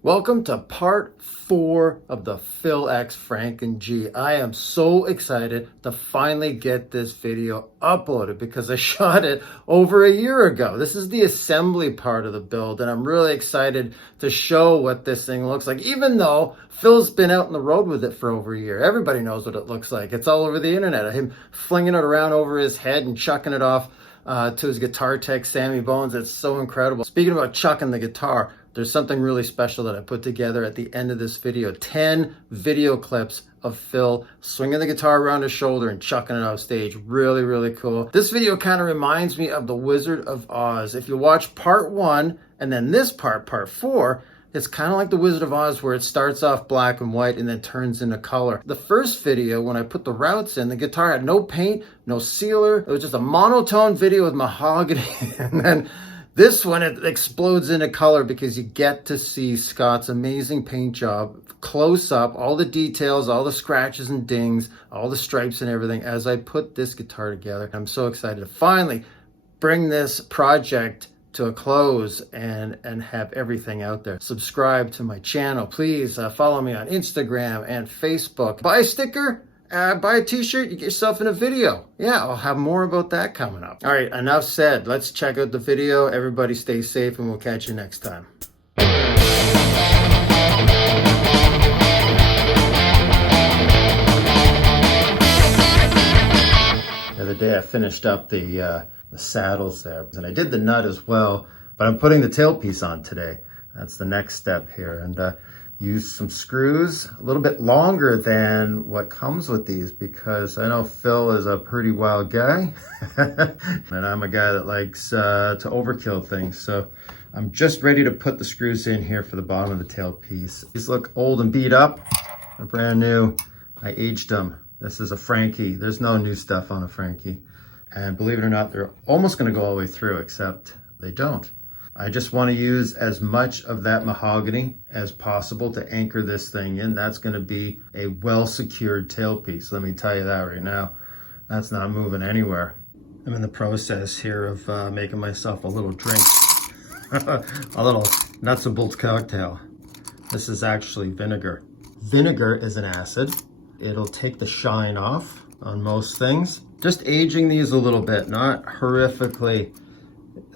Welcome to part 4 of the Phil X Franken G. I am so excited to finally get this video uploaded because I shot it over a year ago. This is the assembly part of the build, and I'm really excited to show what this thing looks like, even though Phil's been out on the road with it for over a year. Everybody knows what it looks like. It's all over the internet. Him flinging it around over his head and chucking it off to his guitar tech, Sammy Bones. It's so incredible. Speaking about chucking the guitar, there's something really special that I put together at the end of this video. 10 video clips of Phil swinging the guitar around his shoulder and chucking it off stage. Really, really cool. This video kind of reminds me of The Wizard of Oz. If you watch part 1 and then this part 4, it's kind of like The Wizard of Oz, where it starts off black and white and then turns into color. The first video, when I put the routes in, the guitar had no paint, no sealer. It was just a monotone video with mahogany. And then this one, it explodes into color because you get to see Scott's amazing paint job close up, all the details, all the scratches and dings, all the stripes and everything as I put this guitar together. I'm so excited to finally bring this project to a close and have everything out there. Subscribe to my channel. Please follow me on Instagram and Facebook. Buy a sticker. Buy a t-shirt, you get yourself in a video. Yeah, I'll have more about that coming up. All right, enough said. Let's check out the video. Everybody stay safe and we'll catch you next time. The other day I finished up the saddles there, and I did the nut as well, but I'm putting the tailpiece on today. That's the next step here. And use some screws a little bit longer than what comes with these, because I know Phil is a pretty wild guy and I'm a guy that likes to overkill things. So I'm just ready to put the screws in here for the bottom of the tailpiece. These look old and beat up. They're brand new. I aged them. This is a Frankie. There's no new stuff on a Frankie. And believe it or not, they're almost going to go all the way through, except they don't. I just want to use as much of that mahogany as possible to anchor this thing in. That's going to be a well-secured tailpiece. Let me tell you that right now. That's not moving anywhere. I'm in the process here of making myself a little drink. A little nuts and bolts cocktail. This is actually vinegar. Vinegar is an acid. It'll take the shine off on most things. Just aging these a little bit, not horrifically.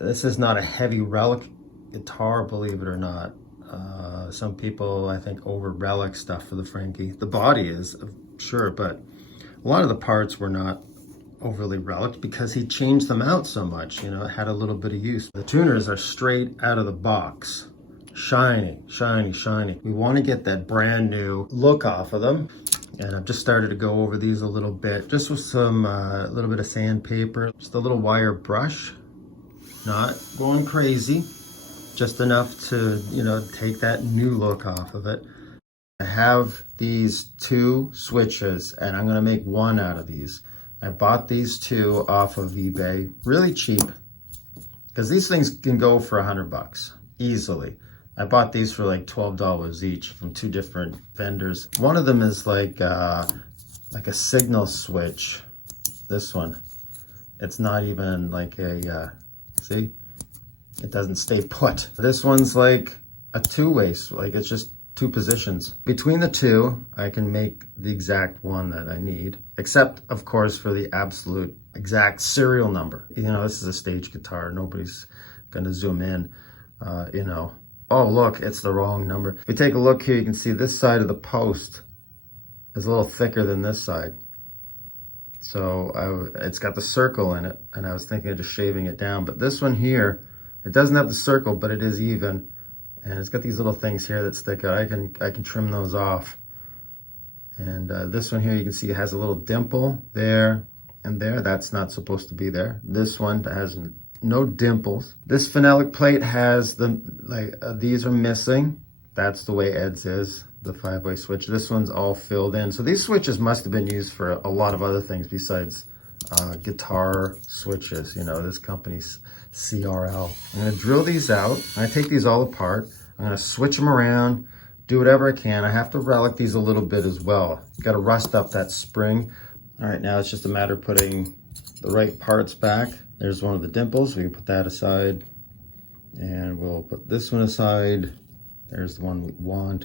This is not a heavy relic guitar, believe it or not. Some people, I think, over relic stuff for the Frankie. The body is, sure, but a lot of the parts were not overly relic because he changed them out so much. You know, it had a little bit of use. The tuners are straight out of the box. Shiny, shiny, shiny. We want to get that brand new look off of them. And I've just started to go over these a little bit, just with some, little bit of sandpaper, just a little wire brush. Not going crazy, just enough to, you know, take that new look off of it. I have these 2 switches and I'm gonna make one out of these. I bought these 2 off of eBay, really cheap, because these things can go for $100 easily. I bought these for like $12 each from 2 different vendors. One of them is like a signal switch. This one, it's not even like a, see, it doesn't stay put. This one's like a 2-way, like it's just 2 positions. Between the 2, I can make the exact one that I need, except of course for the absolute exact serial number. You know, this is a stage guitar. Nobody's gonna zoom in, you know. Oh, look, it's the wrong number. If you take a look here, you can see this side of the post is a little thicker than this side. So it's got the circle in it, and I was thinking of just shaving it down. But this one here, it doesn't have the circle, but it is even. And it's got these little things here that stick out. I can trim those off. And this one here, you can see it has a little dimple there and there. That's not supposed to be there. This one has no dimples. This phenolic plate has these are missing. That's the way Ed's is, the 5-way switch. This one's all filled in. So these switches must have been used for a lot of other things besides guitar switches. You know, this company's CRL. I'm gonna drill these out. I take these all apart. I'm gonna switch them around, do whatever I can. I have to relic these a little bit as well. Got to rust up that spring. All right, now it's just a matter of putting the right parts back. There's one of the dimples. We can put that aside. And we'll put this one aside. There's the one we want.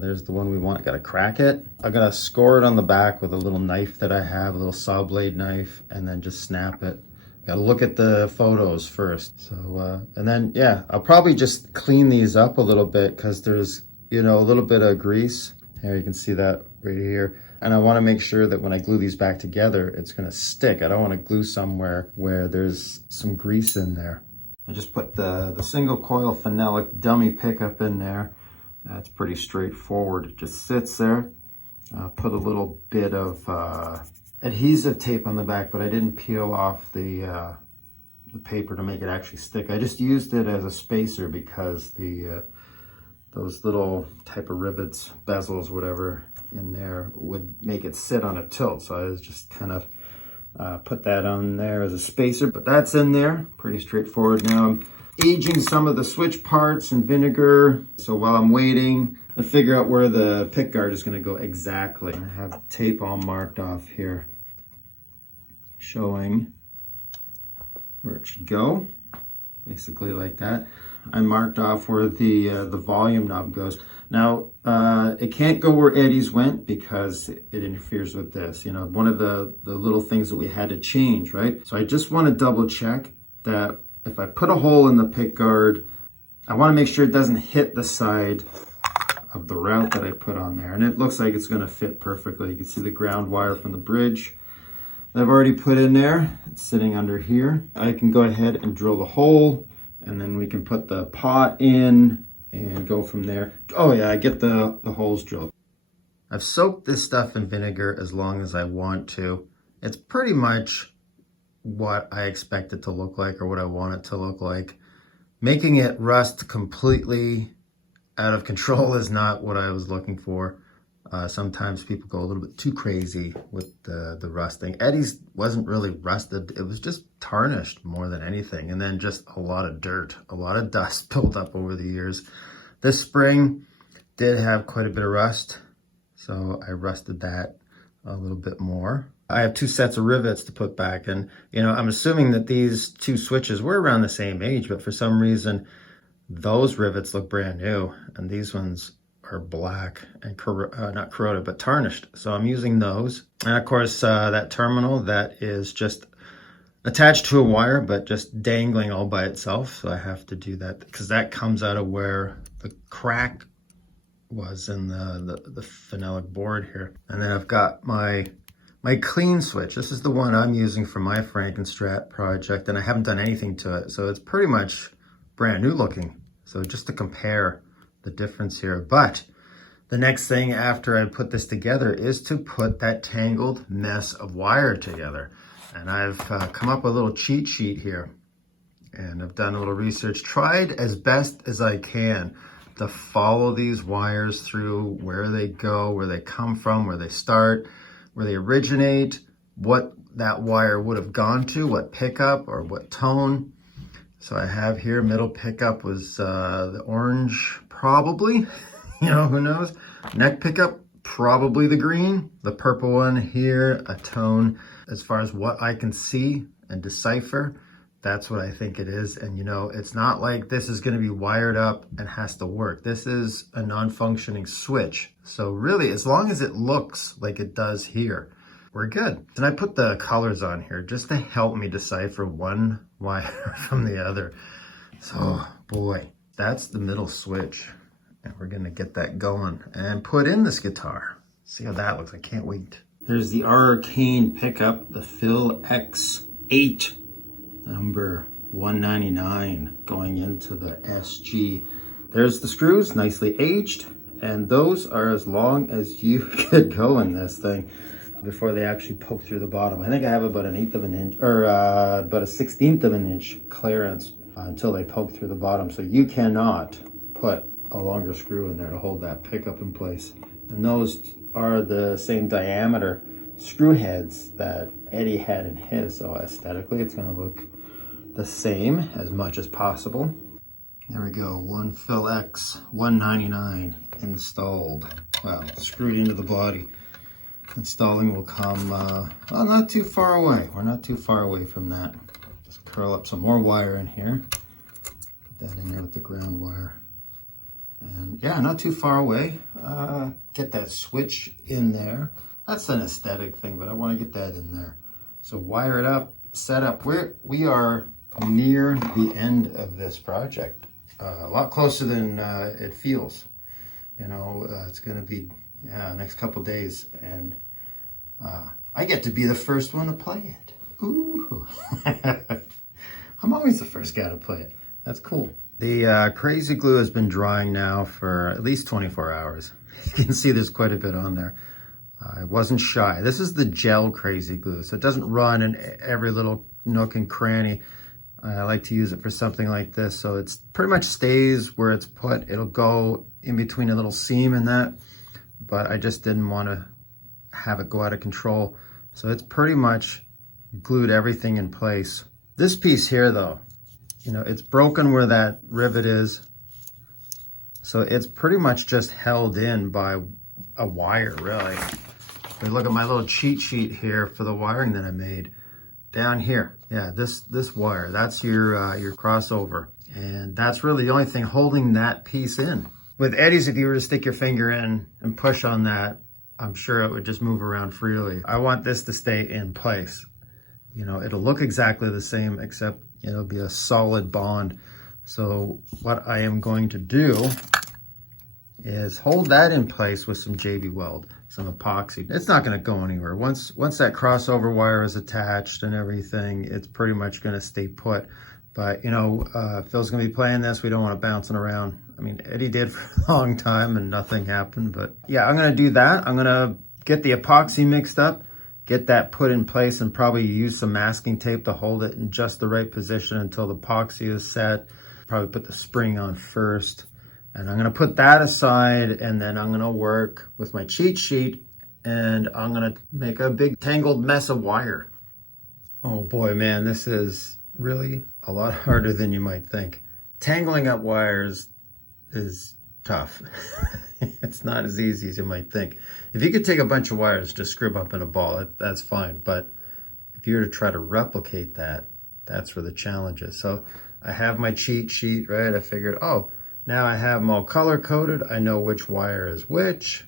There's the one we want. Gotta crack it. I gotta score it on the back with a little knife that I have, a little saw blade knife, and then just snap it. Gotta look at the photos first. So, and then, yeah, I'll probably just clean these up a little bit because there's, you know, a little bit of grease. Here, you can see that right here. And I wanna make sure that when I glue these back together, it's gonna stick. I don't wanna glue somewhere where there's some grease in there. I just put the single coil phenolic dummy pickup in there. That's pretty straightforward. It just sits there. Put a little bit of adhesive tape on the back, but I didn't peel off the paper to make it actually stick. I just used it as a spacer because those little type of rivets, bezels, whatever in there would make it sit on a tilt. So I was just kind of put that on there as a spacer, but that's in there. Pretty straightforward. Now I'm aging some of the switch parts in vinegar. So while I'm waiting, I figure out where the pickguard is going to go exactly. I have tape all marked off here, showing where it should go, basically like that. I marked off where the volume knob goes. Now, it can't go where Eddie's went because it interferes with this. You know, one of the little things that we had to change, right? So I just want to double check that if I put a hole in the pickguard, I want to make sure it doesn't hit the side of the route that I put on there. And it looks like it's going to fit perfectly. You can see the ground wire from the bridge that I've already put in there. It's sitting under here. I can go ahead and drill the hole, and then we can put the pot in and go from there. Oh yeah, I get the holes drilled. I've soaked this stuff in vinegar as long as I want to. It's pretty much what I expect it to look like, or what I want it to look like. Making it rust completely out of control is not what I was looking for. Sometimes people go a little bit too crazy with the rusting. Eddie's wasn't really rusted. It was just tarnished more than anything. And then just a lot of dirt, a lot of dust built up over the years. This spring did have quite a bit of rust, so I rusted that a little bit more. I have two sets of rivets to put back, and you know, I'm assuming that these two switches were around the same age, but for some reason those rivets look brand new and these ones are black and not corroded but tarnished. So I'm using those, and of course that terminal that is just attached to a wire but just dangling all by itself. So I have to do that because that comes out of where the crack was in the phenolic board here. And then I've got my clean switch. This is the one I'm using for my Frankenstrat project, and I haven't done anything to it, so it's pretty much brand new looking. So just to compare the difference here. But the next thing after I put this together is to put that tangled mess of wire together. And I've come up with a little cheat sheet here, and I've done a little research, tried as best as I can to follow these wires through where they go, where they come from, where they start, where they originate, what that wire would have gone to, what pickup or what tone. So I have here, middle pickup was the orange, probably, you know, who knows? Neck pickup, probably the green. The purple one here, a tone, as far as what I can see and decipher, that's what I think it is. And you know, it's not like this is gonna be wired up and has to work. This is a non-functioning switch. So really, as long as it looks like it does here, we're good. And I put the colors on here just to help me decipher one wire from the other. So boy, that's the middle switch. And we're gonna get that going and put in this guitar. See how that looks, I can't wait. There's the Arcane pickup, the Phil X8, number 199, going into the SG. There's the screws, nicely aged, and those are as long as you could go in this thing before they actually poke through the bottom. I think I have about an 1/8 of an inch, or about a 1/16 of an inch clearance until they poke through the bottom. So you cannot put a longer screw in there to hold that pickup in place. And those are the same diameter screw heads that Eddie had in his. So aesthetically, it's gonna look the same as much as possible. There we go, one Phil X 199 installed. Wow, screwed into the body. Installing will come, well, not too far away. We're not too far away from that. Just curl up some more wire in here. Put that in there with the ground wire. yeah, not too far away. Get that switch in there. That's an aesthetic thing, but I want to get that in there. So wire it up, set up. We are near the end of this project. A lot closer than it feels. You know, it's going to be, yeah, next couple days. And I get to be the first one to play it. Ooh. I'm always the first guy to play it. That's cool. The crazy glue has been drying now for at least 24 hours. You can see there's quite a bit on there. I wasn't shy. This is the gel crazy glue, so it doesn't run in every little nook and cranny. I like to use it for something like this, so it's pretty much stays where it's put. It'll go in between a little seam and that, but I just didn't want to have it go out of control. So it's pretty much glued everything in place. This piece here though, you know, it's broken where that rivet is. So it's pretty much just held in by a wire, really. If we look at my little cheat sheet here for the wiring that I made, down here, yeah, this wire, that's your crossover. And that's really the only thing holding that piece in. With Eddie's, if you were to stick your finger in and push on that, I'm sure it would just move around freely. I want this to stay in place. You know, it'll look exactly the same, except it'll be a solid bond. So what I am going to do is hold that in place with some JB Weld, some epoxy. It's not going to go anywhere. Once that crossover wire is attached and everything, it's pretty much going to stay put. But, you know, Phil's going to be playing this. We don't want it bouncing around. I mean, Eddie did for a long time and nothing happened. But yeah, I'm going to do that. I'm going to get the epoxy mixed up, get that put in place, and probably use some masking tape to hold it in just the right position until the epoxy is set. Probably put the spring on first. And I'm going to put that aside, and then I'm going to work with my cheat sheet, and I'm going to make a big tangled mess of wire. Oh boy, man, this is really a lot harder than you might think. Tangling up wires is tough. It's not as easy as you might think. If you could take a bunch of wires, just screw them up in a ball, that's fine. But if you were to try to replicate that, that's where the challenge is. So I have my cheat sheet, right? I figured, oh, now I have them all color-coded. I know which wire is which.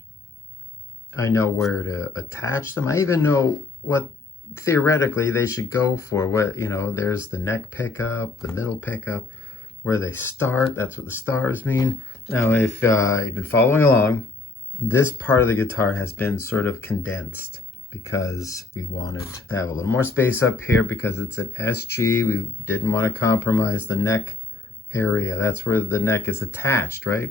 I know where to attach them. I even know what theoretically they should go for. What, you know, there's the neck pickup, the middle pickup, where they start. That's what the stars mean. Now, if you've been following along, this part of the guitar has been sort of condensed because we wanted to have a little more space up here because it's an SG. We didn't want to compromise the neck area. That's where the neck is attached, right?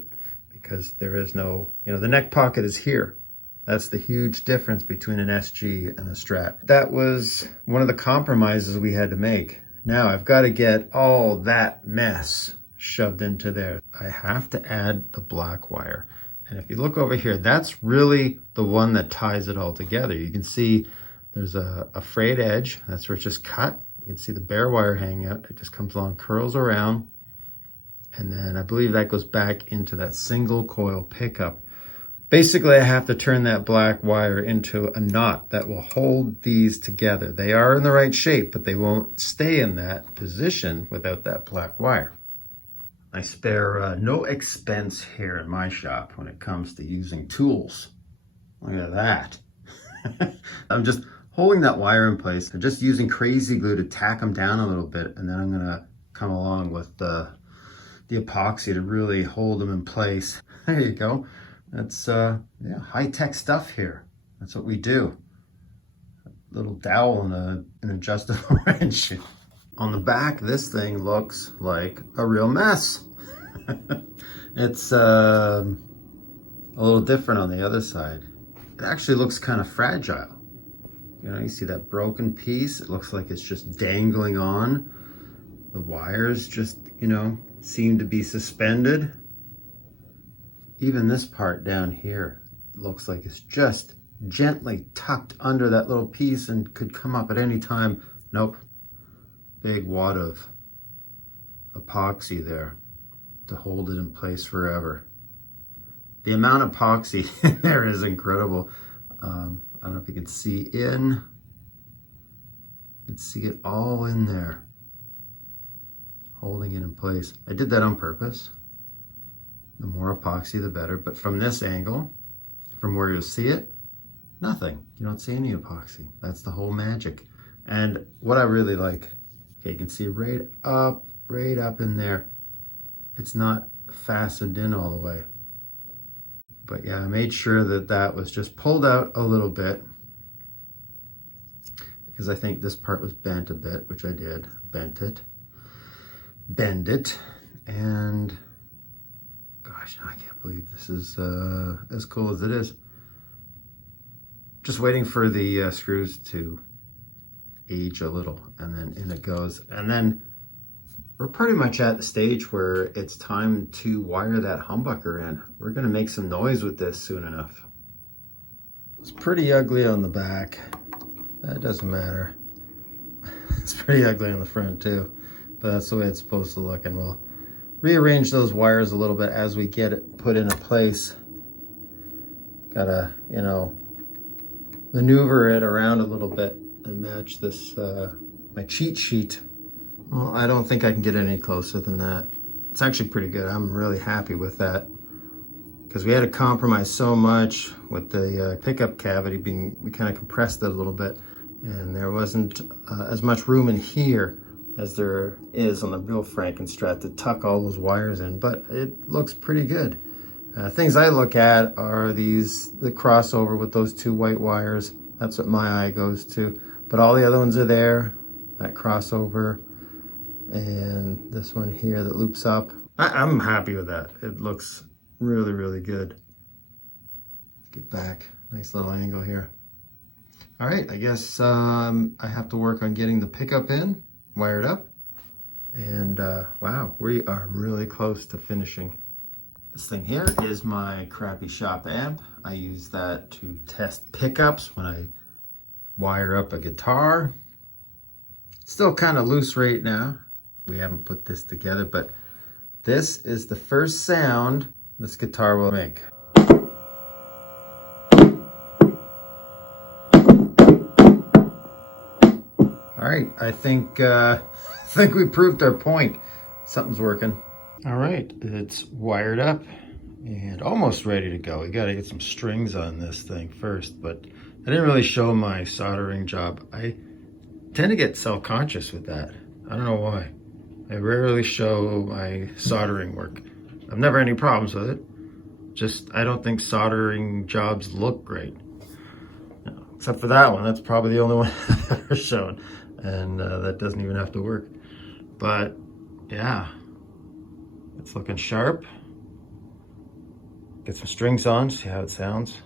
Because there is no, you know, the neck pocket is here. That's the huge difference between an SG and a Strat. That was one of the compromises we had to make. Now I've got to get all that mess shoved into there. I have to add the black wire. And if you look over here, that's really the one that ties it all together. You can see there's a frayed edge. That's where it's just cut. You can see the bare wire hanging out. It just comes along, curls around. And then I believe that goes back into that single coil pickup. Basically, I have to turn that black wire into a knot that will hold these together. They are in the right shape, but they won't stay in that position without that black wire. I spare no expense here in my shop when it comes to using tools. Look at that. I'm just holding that wire in place. I'm just using crazy glue to tack them down a little bit, and then I'm gonna come along with the epoxy to really hold them in place. There you go. That's yeah, high-tech stuff here. That's what we do. A little dowel and an adjustable wrench. On the back, this thing looks like a real mess. It's a little different on the other side. It actually looks kind of fragile. You know, you see that broken piece? It looks like it's just dangling on. The wires just, you know, seem to be suspended. Even this part down here looks like it's just gently tucked under that little piece and could come up at any time. Nope. Big wad of epoxy there to hold it in place forever. The amount of epoxy in there is incredible. I don't know if you can see in. You can see it all in there, holding it in place. I did that on purpose. The more epoxy, the better. But from this angle, from where you'll see it, nothing. You don't see any epoxy. That's the whole magic. And what I really like, okay, you can see right up in there. It's not fastened in all the way. But yeah, I made sure that that was just pulled out a little bit, because I think this part was bent a bit, which I did. Bend it, and gosh, I can't believe this is as cool as it is. Just waiting for the screws to age a little, and then in it goes. And then we're pretty much at the stage where it's time to wire that humbucker in. We're gonna make some noise with this soon enough. It's pretty ugly on the back. That doesn't matter. It's pretty ugly on the front too, but that's the way it's supposed to look. And we'll rearrange those wires a little bit as we get it put into place. Gotta, you know, maneuver it around a little bit and match this, my cheat sheet. Well, I don't think I can get any closer than that. It's actually pretty good. I'm really happy with that, because we had to compromise so much with the pickup cavity being, we kind of compressed it a little bit, and there wasn't as much room in here as there is on the real Frankenstrat to tuck all those wires in, but it looks pretty good. Things I look at are the crossover with those two white wires. That's what my eye goes to. But all the other ones are there, that crossover, and this one here that loops up. I'm happy with that. It looks really, really good. Let's get back. Nice little angle here. All right, I guess I have to work on getting the pickup in, wired up. And wow, we are really close to finishing. This thing here is my crappy shop amp. I use that to test pickups when I wire up a guitar. Still kind of loose right now. We haven't put this together, but this is the first sound this guitar will make. All right, I think we proved our point. Something's working. All right, it's wired up and almost ready to go. We got to get some strings on this thing first, but I didn't really show my soldering job. I tend to get self-conscious with that. I don't know why. I rarely show my soldering work. I've never had any problems with it. Just, I don't think soldering jobs look great. No, except for that one. That's probably the only one I've ever shown. And that doesn't even have to work. But yeah, it's looking sharp. Get some strings on, see how it sounds.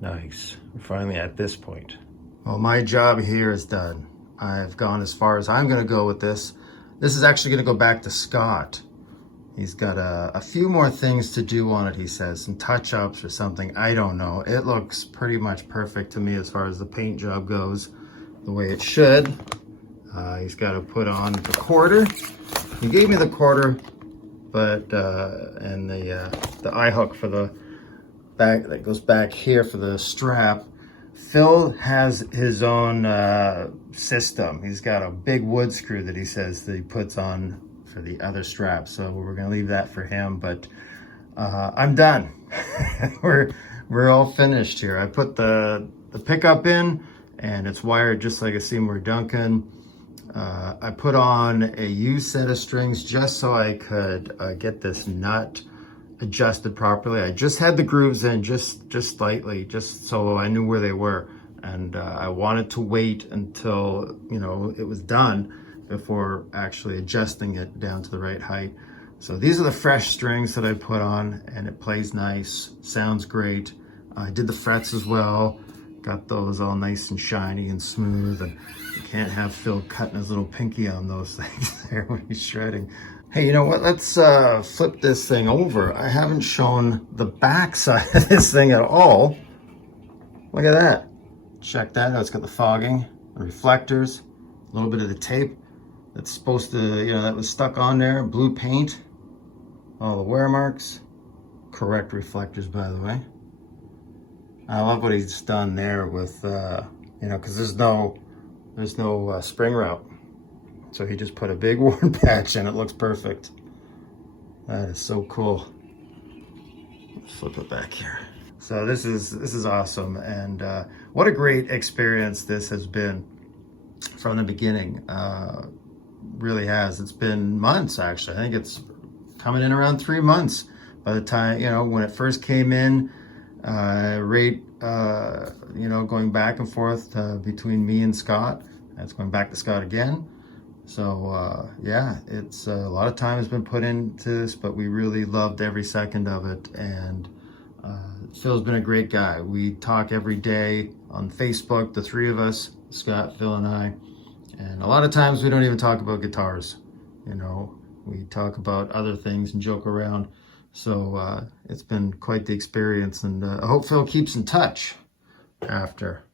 Nice. We're finally at this point. Well, my job here is done. I've gone as far as I'm going to go with this. This is actually going to go back to Scott. He's got a few more things to do on it, he says. Some touch-ups or something. I don't know. It looks pretty much perfect to me as far as the paint job goes, the way it should. He's got to put on the quarter. He gave me the quarter, but and the eye hook for the back that goes back here for the strap. Phil has his own system. He's got a big wood screw that he says that he puts on for the other strap. So we're gonna leave that for him, but I'm done. we're all finished here. I put the pickup in and it's wired just like a Seymour Duncan. I put on a used set of strings just so I could get this nut adjusted properly. I just had the grooves in just slightly, just so I knew where they were. And I wanted to wait until, you know, it was done before actually adjusting it down to the right height. So these are the fresh strings that I put on, and it plays nice, sounds great. I did the frets as well. Got those all nice and shiny and smooth, and you can't have Phil cutting his little pinky on those things there when he's shredding. Hey, you know what? Let's flip this thing over. I haven't shown the back side of this thing at all. Look at that. Check that out. It's got the fogging, the reflectors, a little bit of the tape that's supposed to, you know, that was stuck on there, blue paint, all the wear marks, correct reflectors, by the way. I love what he's done there with, you know, because there's no spring route. So he just put a big worn patch and it looks perfect. That is so cool. flip it back here. So this is awesome, and what a great experience this has been from the beginning. Really has. It's been months, actually. I think it's coming in around 3 months by the time, you know, when it first came in, you know, going back and forth between me and Scott. It's going back to Scott again. So yeah, it's a lot of time has been put into this, but we really loved every second of it. And Phil's been a great guy. We talk every day on Facebook, the three of us, Scott, Phil, and I. And a lot of times we don't even talk about guitars. You know, we talk about other things and joke around. So it's been quite the experience, and I hope Phil keeps in touch after.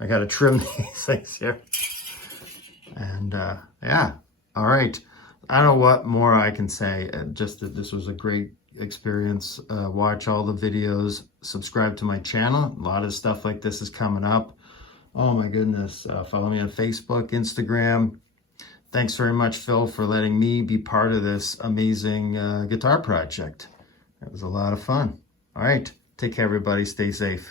I got to trim these things here. And yeah, all right. I don't know what more I can say. Just that this was a great experience. Watch all the videos. Subscribe to my channel. A lot of stuff like this is coming up. Oh my goodness. Follow me on Facebook, Instagram. Thanks very much, Phil, for letting me be part of this amazing guitar project. It was a lot of fun. All right. Take care, everybody. Stay safe.